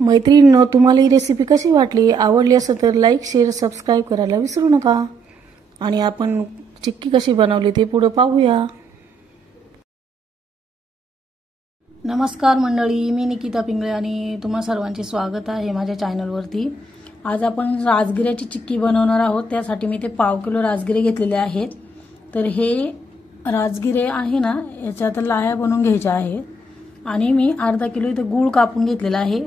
मैत्रिणींनो, तुम्हाला ही रेसिपी कशी वाटली? आवडली असेल तर लाईक, शेअर, सबस्क्राइब करायला विसरू नका। आणि आपण चिक्की कशी बनवली ते पुढे पाहूया। नमस्कार मंडळी, मी निकिता पिंगळे आणि तुम्हा सर्वांचे स्वागत आहे माझ्या चॅनलवरती। आज आपण राजगिऱ्याची चिक्की बनवणार आहोत। त्यासाठी मी ते पाव किलो राजगिरे घेतलेले आहेत। तर हे राजगिरे आहे ना, याच्यात लाह्या बनवून घ्यायच्या आहेत। आणि मी अर्धा किलो इथे गूळ कापून घेतलेला आहे।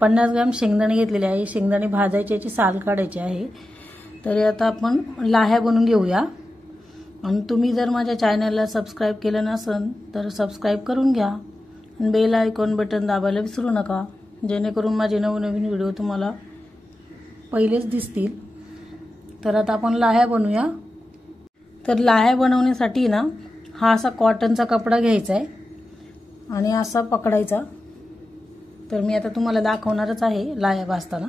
50 ग्रॅम शेंगदाणे घेतलेले आहे। शेंगदाणे भाजायचे, याची साल काढायची आहे। तर आता आपण लाह्या बनवून घेऊया। आणि तुम्ही जर माझ्या चॅनलला सबस्क्राइब केलं नसेल तर सबस्क्राइब करून घ्या आणि बेल आयकॉन बटन दाबायला विसरू नका, जेणेकरून माझे नवनवीन व्हिडिओ तुम्हाला पहिलेच दिसतील। तर आता आपण लाह्या बनवूया। तर लाह्या बनवण्यासाठी ना, हा असा कॉटनचा कपडा घ्यायचा आहे आणि असा पकडायचा। तर मी आता तुम्हाला दाखवणारच आहे लाह्या भाजताना।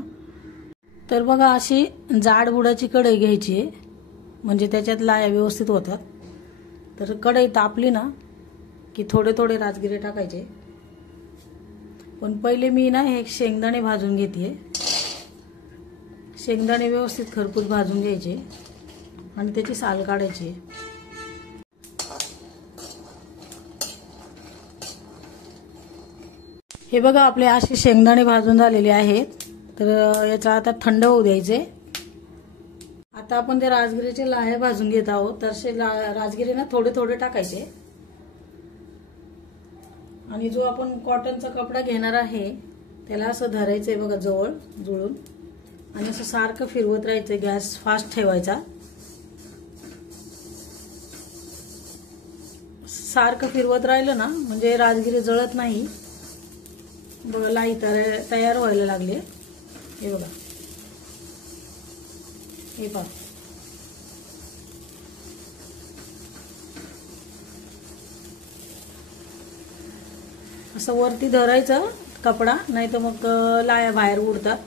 तर बघा, अशी जाड बुडाची कढई घ्यायची आहे, म्हणजे त्याच्यात लाह्या व्यवस्थित होतात। तर कढई तापली ना की थोडे थोडे राजगिरे टाकायचे। पण पहिले मी ना हे शेंगदाणे भाजून घेते। शेंगदाणे व्यवस्थित खरपूस भाजून घ्यायचे आणि त्याची साल काढायची। हे बघा, आपले असे शेंगदाणे भाजून झालेले आहेत। तर याचा आता थंड होऊ द्यायचे। आता आपण ते राजगिरीचे लाह्या भाजून घेत आहोत। तर राजगिरे ना थोडे थोडे टाकायचे आणि जो आपण कॉटनचा कपडा घेणार आहे त्याला असं धरायचंय बघा, जवळ जुळून, आणि असं सारखं फिरवत राहायचं। गॅस फास्ट ठेवायचा। सारखं फिरवत राहिलं ना म्हणजे राजगिरी जळत नाही। बघा, लाई तयार व्हायला लागली। हे बघा, हे पहा, असं वरती धरायचं कपडा, नाही तर मग लाया बाहेर उडतात।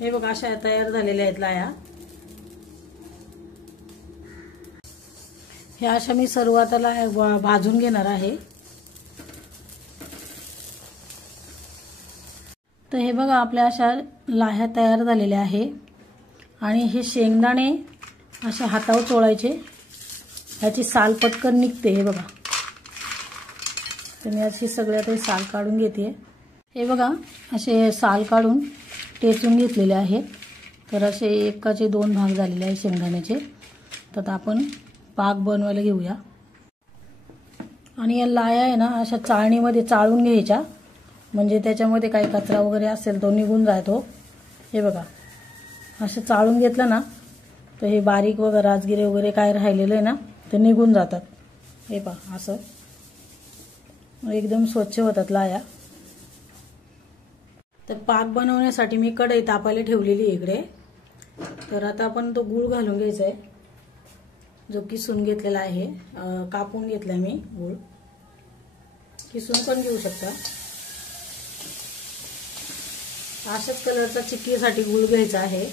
हे बघा, अशा तयार झालेल्या आहेत लाया। हे अशा मी सर्व आता लाया भाजून घेणार आहे। तर हे बघा, आपल्या अशा लाह्या तयार झालेल्या आहे। आणि हे शेंगदाणे अशा हातावर चोळायचे, याची साल पटकन निघते। हे बघा, तर मी अशी सगळ्यात साल काढून घेते। हे बघा, असे साल काढून टेचून घेतलेले आहेत। तर असे एकाचे 2 भाग झालेले आहेत शेंगदाण्याचे। तर आपण पाक बनवायला घेऊया। आणि या लाह्या आहे ना, अशा चाळणीमध्ये चाळून घ्यायच्या, म्हणजे त्याच्यामध्ये काही कचरा वगैरे असेल तो निघून जातो। हे बघा, असं चाळून घेतलं ना तर हे बारीक वगैरे राजगिरे वगैरे काय राहिलेलं आहे ना ते निघून जातात। हे पहा, असं एकदम स्वच्छ होतात लाह्या। तर पाक बनवण्यासाठी मी कढई तापायला ठेवलेली इकडे। तर आता आपण तो गूळ घालून घ्यायचा आहे, जो किसून घेतलेला आहे। कापून घेतला मी गूळ, किसून पण घेऊ शकता। अशाच कलरचा चिक्कीसाठी गूळ घ्यायचा आहे।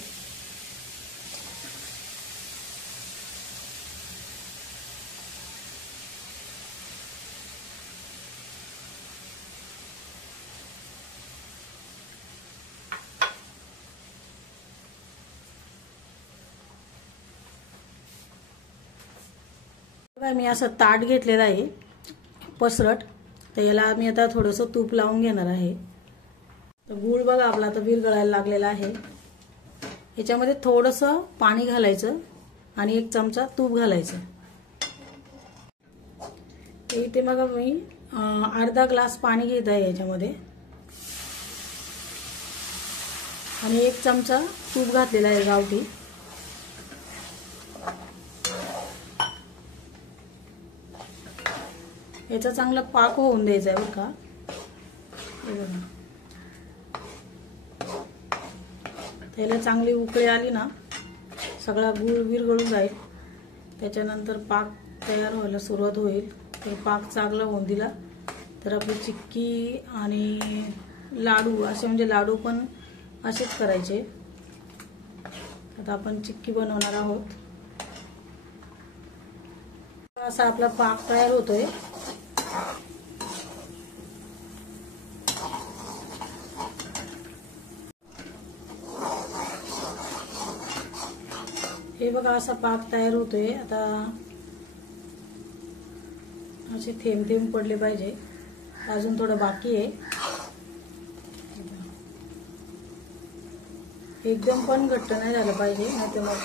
मी असं ताट घेतलेलं आहे पसरट। तर याला मी आता थोडंसं तूप लावून घेणार आहे। तर गूळ बघा आपला आता विरघळायला लागलेला आहे। याच्यामध्ये थोडंसं पाणी घालायचं आणि 1 चमचा तूप घालायचं। इथे बघा, मी अर्धा ग्लास पाणी घेत आहे याच्यामध्ये आणि 1 चमचा तूप घातलेला आहे गावठी। याचा चांगला पाक होऊन द्यायचा आहे बरं का। हे बघा, त्याला चांगली उकळी आली ना, सगळा गूळ विरघळून जाईल। त्याच्यानंतर पाक तयार व्हायला सुरुवात होईल। तर पाक चांगला होऊन दिला तर आपली चिक्की आणि लाडू असे, म्हणजे लाडू पण असेच करायचे। आता आपण चिक्की बनवणार आहोत। असा आपला पाक तयार होतोय। हे बघा असा पाक तयार होतोय। आता असे थेंब थेंब पडले पाहिजे, अजून थोडं बाकी आहे। एकदम पण घट्ट नाही झालं पाहिजे, नाहीतर मग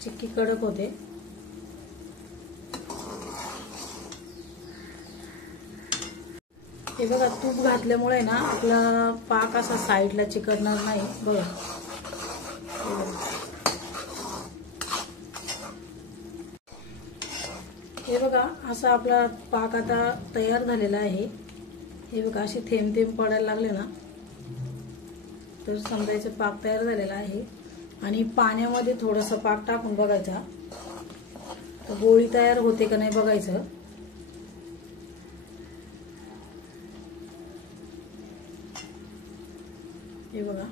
चिक्की कडक होते। हे बघा तूप घातल्यामुळे ना आपला पाक असा साईडला चिकटणार नाही। बघा हे बघा असा आपला पाक आता तयार झालेला आहे। हे बघा असे थेंब थेंब पडायला लागले ना तर समजायचं पाक तयार झालेला आहे। आणि पाण्यामध्ये थोडंसं पाक टाकून बघायचा, तर गोळी तयार होते का नाही बघायचं। हे बघा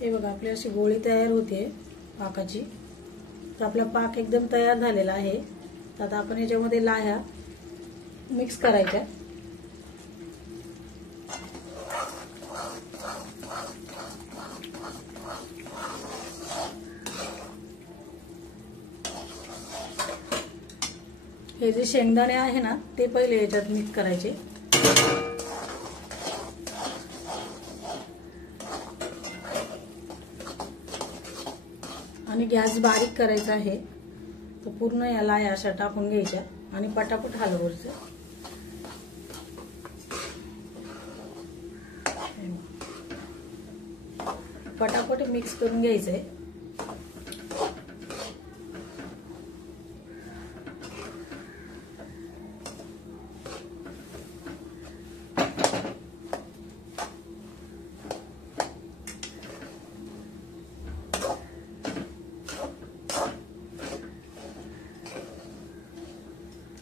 हे बघा आपली अशी गोळी तयार होते पाकाची। तर आपला पाक एकदम तयार झालेला आहे। तर आता आपण याच्यामध्ये लाह्या मिक्स करायच्या। हे जे शेंगदाणे आहे ना ते पहिले याच्यात मिक्स करायचे। आणि गॅस बारीक करायचा आहे। तर पूर्ण या लाह्या अशा टाकून घ्यायच्या आणि पटापट हलवायचं। पटापट मिक्स करून घ्यायचंय।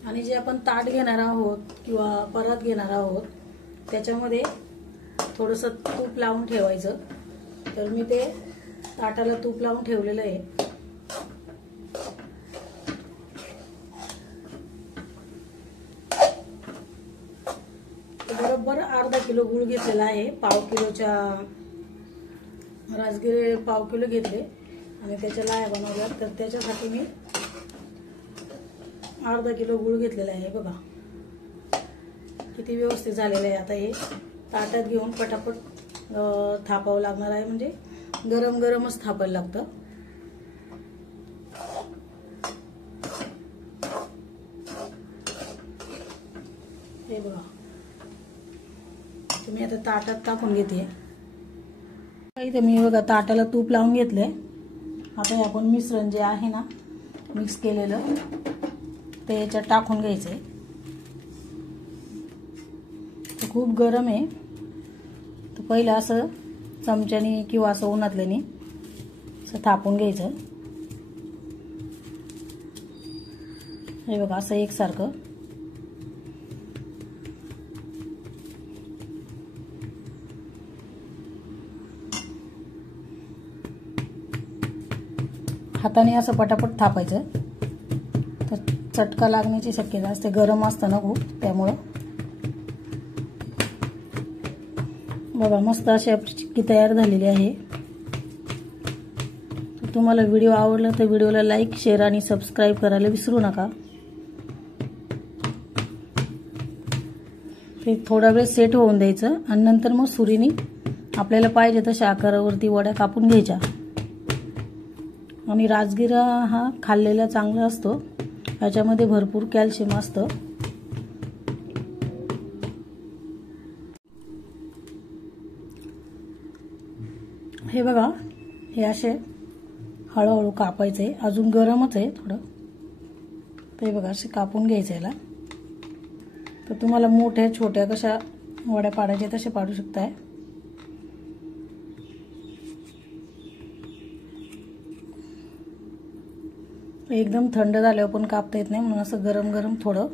आणि जे आपण ताट घेणार आहोत किंवा परात घेणार आहोत त्याच्यामध्ये थोडंसं तूप लावून ठेवायचं। तर मी ते ताटाला तूप लावून ठेवलेलं आहे। बरोबर अर्धा किलो गूळ घेतलेला आहे। पाव किलोच्या राजगिरे पाव किलो घेतले आणि त्याच्या लाह्या बनवल्या, तर त्याच्यासाठी मी अर्धा किलो गूळ घेतलेला आहे। बघा किती व्यवस्थित झालेलं आहे। आता हे ताटात घेऊन पटापट थापावं लागणार आहे, म्हणजे गरम गरमच थापायला लागतं। हे बघा तुम्ही आता ताटात टाकून घेते। इथे मी बघा ताटाला तूप लावून घेतले। आता आपण मिश्रण जे आहे ना मिक्स केलेलं ते याच्यात टाकून घ्यायचंय। खूप गरम आहे, तर पहिलं असं चमच्याने किंवा असं उन्हातल्याने असं थापून घ्यायचं। हे बघा असं एकसारखं। हाताने असं पटापट थापायचं, तर चटका लागण्याची शक्यता असते। गरम असतं ना खूप, त्यामुळं बघा मस्त अशी आपली चिक्की तयार झालेली आहे। तर तुम्हाला व्हिडिओ आवडला तर व्हिडिओला लाईक, शेअर आणि सबस्क्राईब करायला विसरू नका। ते थोडा वेळ सेट होऊन द्यायचं आणि नंतर मग सुरीने आपल्याला पाहिजे तशा आकारावरती वड्या कापून घ्यायच्या। आणि राजगिरा हा खाल्लेला चांगला असतो, याच्यामध्ये भरपूर कॅल्शियम असतं। हे बघा हे असे हळूहळू कापायचे, अजून गरमच आहे थोडं। ते बघा असे कापून घ्यायचे याला। तर तुम्हाला मोठ्या छोट्या कशा वड्या पाडायच्या तसे पाडू शकताय। एकदम थंड झाल्यावर पण कापता येत नाही, म्हणून असं गरम गरम थोडं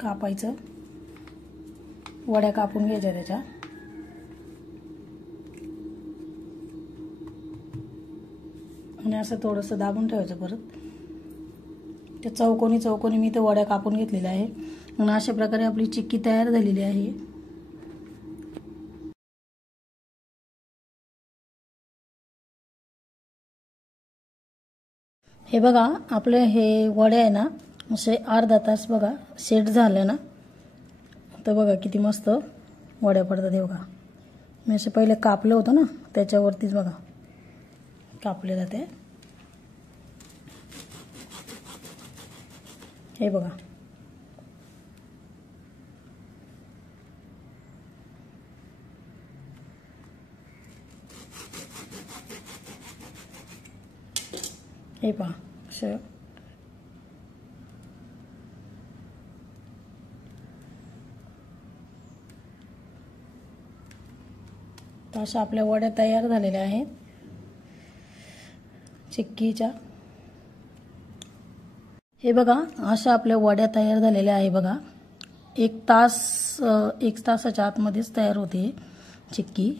कापायचं। वड्या कापून घ्यायच्या त्याच्या। आणि असं थोडंसं दाबून ठेवायचं परत। त्या चौकोनी चौकोनी मी ते वड्या कापून घेतलेल्या आहे। आणि अशा प्रकारे आपली चिक्की तयार झालेली आहे। हे बघा आपले हे वडे आहे ना असे अर्धा तास बघा सेट झाले ना, तर बघा किती मस्त वड्या पडतात। हे बघा मी असे पहिले कापलं होतं ना त्याच्यावरतीच बघा कापलेलं ते, हे बघा हे पहा असं तर अशा आपल्या वड्या तयार झालेल्या आहेत चिक्कीच्या। हे बघा अशा आपल्या वड्या तयार झालेल्या आहे बघा। एक तासाच्या आतमध्येच तयार होते चिक्की।